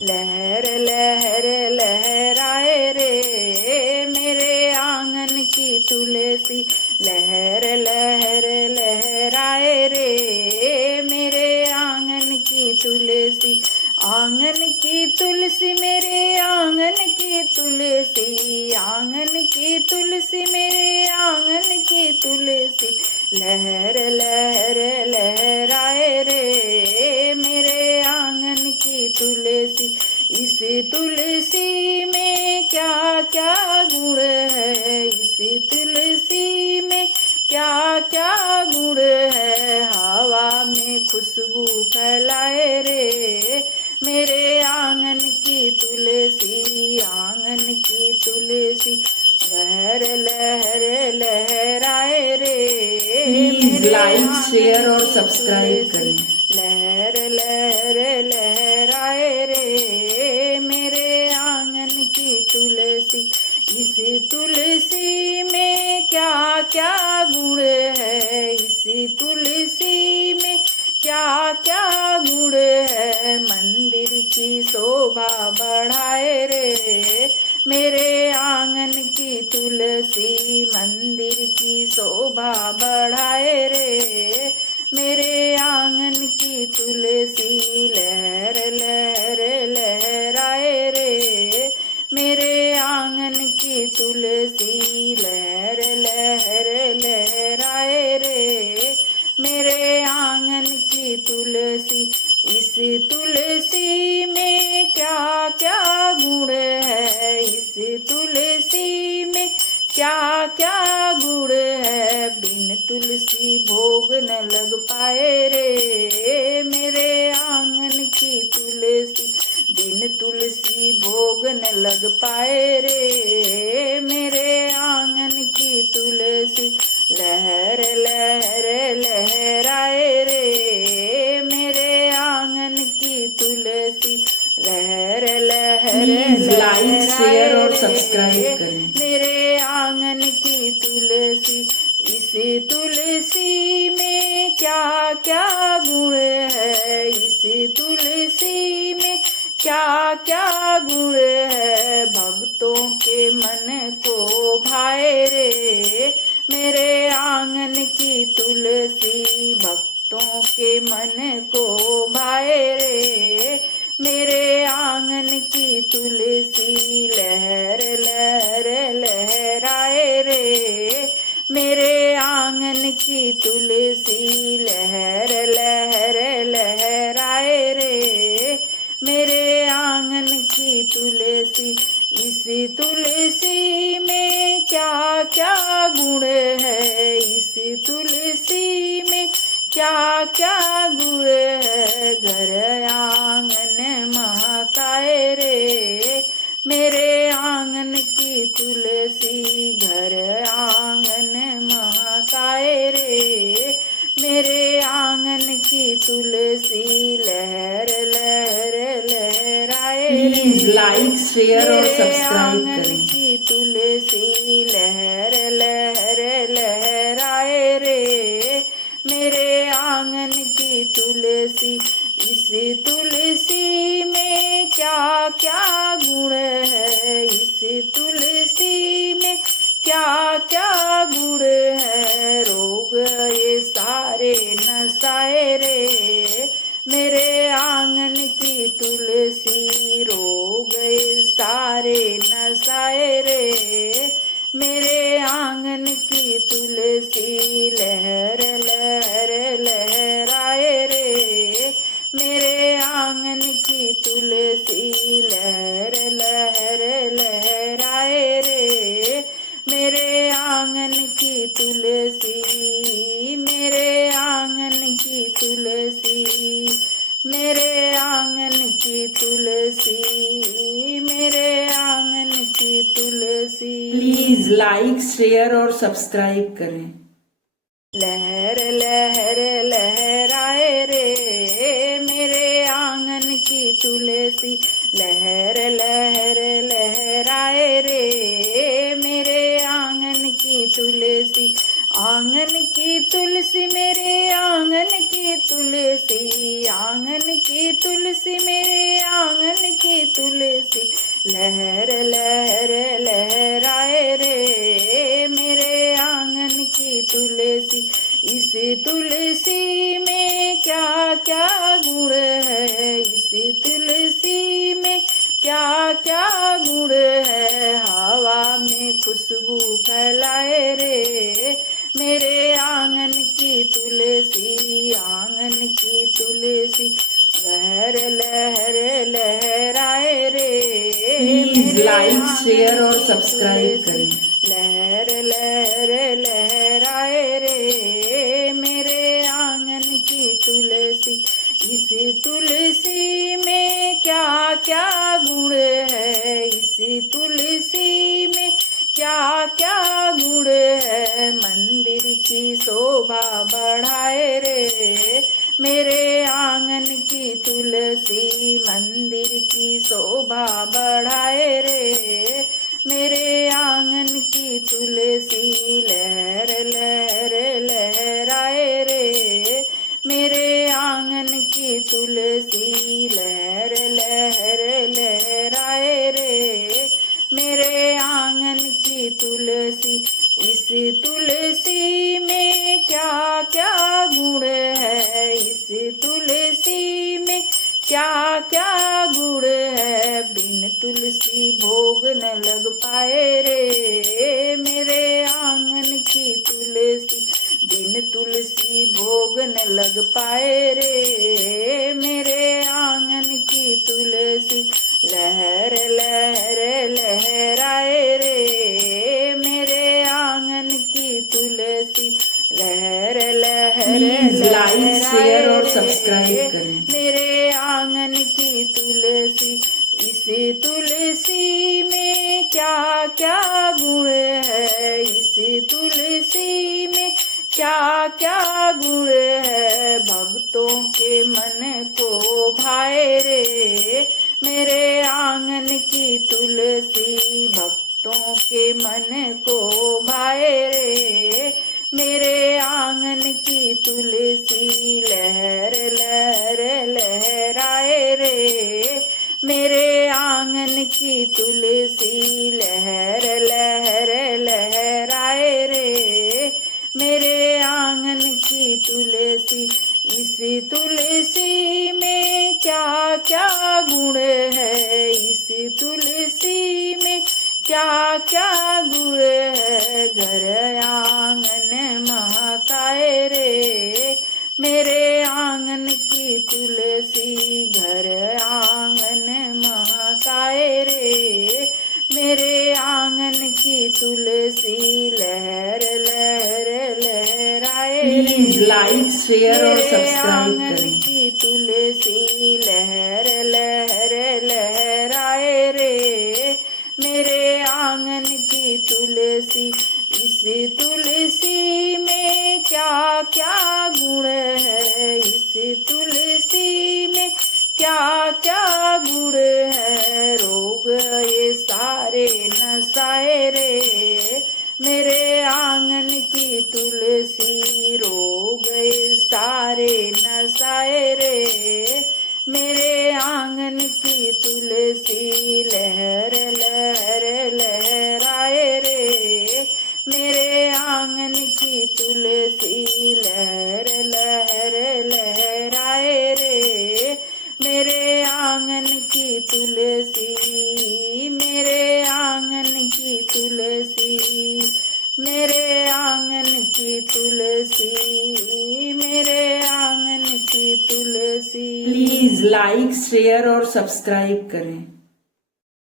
लहर लहर लहराए रे मेरे आंगन की तुलसी। लहर लहर लहराए रे मेरे आंगन की तुलसी। आंगन की तुलसी मेरे आंगन की तुलसी। आंगन की तुलसी मेरे आंगन की तुलसी। लहर लहर लहराए रे मेरे आंगन की तुलसी। इस तुलसी में क्या क्या गुण है। इस तुलसी में क्या क्या गुण है। हवा में खुशबू फैलाए रे मेरे आंगन की तुलसी। आंगन की तुलसी। लहर लहर लहराए रे प्लीज लाइक शेयर और सब्सक्राइब करें। लहर लहर लहराए रे मेरे आंगन की तुलसी। इस तुलसी में क्या क्या गुण है। इस तुलसी में क्या क्या गुण है। मंदिर की शोभा बढ़ाए रे मेरे आंगन की तुलसी। मंदिर की शोभा बढ़ाए रे मेरे आंगन की तुलसी। लहर लहर लहराए रे मेरे आंगन की तुलसी। लहर लहर लहराए रे मेरे आंगन की तुलसी। इस तुलसी में क्या क्या गुण है। इस तुलसी में क्या क्या गुण है। बिन तुलसी भोग न लग पाए रे मेरे आंगन की तुलसी। बिन तुलसी भोग न लग पाए रे मेरे आंगन की तुलसी। लहर लहर लहराए रे मेरे आंगन की तुलसी। लहर लहर लाइक शेयर और सब्सक्राइब करें मेरे आंगन की तुलसी। इस तुलसी में क्या क्या गुण है। इस तुलसी में क्या क्या गुण है। भक्तों के मन को भाए रे मेरे आंगन की तुलसी। भक्तों के मन को भाए रे मेरे आंगन की तुलसी। लहर लहर लहराए रे मेरे आंगन की तुलसी। लहर लहर लहराए रे मेरे आंगन की तुलसी। इस तुलसी में क्या क्या गुण है। इस तुलसी में क्या क्या गुण है। घर आंगन महकाए रे मेरे आंगन की तुलसी। घर आंगन महकाए रे मेरे आंगन की तुलसी। लहर लहर लहराए प्लीज लाइक शेयर और मेरे सब्सक्राइब आंगन करें। की तुलसी। लहर लहर लहराए रे मेरे आंगन की तुलसी। इस तुलसी में क्या क्या गुण है। इस तुलसी में क्या क्या गुण है। रोग ये सारे नसाए रे मेरे आंगन की तुलसी। रोग ये सारे नसाए रे मेरे आंगन की तुलसी। लहर लहर लहराए रे मेरे आंगन की तुलसी। लहर लहर लहराए रे मेरे आंगन की तुलसी। मेरे आंगन की तुलसी। मेरे आंगन की तुलसी। मेरे आंगन की तुलसी। प्लीज लाइक शेयर और सब्सक्राइब करें। लहर लहर लहराए रे मेरे आंगन की तुलसी। लहर लहर लहराए रे मेरे आंगन की तुलसी। आंगन की तुलसी मेरे आंगन की तुलसी। आंगन की तुलसी मेरे आंगन की लहर लहर लहराए रे मेरे आंगन की तुलसी। इस तुलसी में क्या क्या गुण है, इस तुलसी में क्या क्या गुण है। हवा में खुशबू फैलाए रे मेरे आंगन की तुलसी, आंगन की तुलसी। लहर लहर लहराए रे प्लीज लाइक शेयर और सब्सक्राइब तुलसी। करें। लहर लहर लहराए रे मेरे आंगन की तुलसी। इस तुलसी में क्या क्या गुण है, इस तुलसी में क्या क्या गुण है। मंदिर की शोभा बढ़ाए रे मेरे आंगन की तुलसी, मंदिर की शोभा बढ़ाए रे मेरे आंगन की तुलसी। लहर लहर लहराए रे मेरे आंगन की तुलसी। लहर लहर लहराए रे मेरे आंगन की तुलसी। इस तुलसी में क्या क्या गुण है, इस तुलसी में क्या क्या गुण है। बिन तुलसी भोग न लग पाए रे मेरे आंगन की तुलसी। बिन तुलसी भोग न लग पाए रे मेरे आंगन की तुलसी। लहर लहर लहराए रे मेरे आंगन की तुलसी। लहर लहर प्लीज लाइक शेयर और लहराए सब्सक्राइब रे करें। मेरे आंगन की तुलसी। इस तुलसी में क्या क्या गुण है, इस तुलसी में क्या क्या गुण है। भक्तों के मन को भाए रे मेरे आंगन की तुलसी। भक्तों के मन को भाए रे मेरे आंगन की तुलसी। लहर लहर लहराए रे मेरे आंगन की तुलसी। लहर लहर लहराए रे मेरे आंगन की तुलसी। इस तुलसी में क्या क्या गुण है, इस तुलसी में क्या क्या गुण है। घर आंगन महकाए रे मेरे आंगन की तुलसी। घर आंगन महकाए रे मेरे आंगन की तुलसी। लहर लहर लहराए प्लीज लाइक शेयर और मेरे सब्सक्राइब आंगन करें। की तुलसी। लहर लहर लहराए रे मेरे आंगन की तुलसी। इस तुलसी में क्या क्या गुण है, इस तुलसी में क्या क्या गुण है। रोग ये सारे नसाए रे मेरे आंगन की तुलसी। रोग ये सारे नसाए रे मेरे आंगन की तुलसी। लहर लहर लहराए रे मेरे आंगन की तुलसी। लहर लहर लहराए रे मेरे आंगन की तुलसी। मेरे आंगन की तुलसी, मेरे आंगन की तुलसी, मेरे आंगन की तुलसी। प्लीज लाइक शेयर और सब्सक्राइब करें।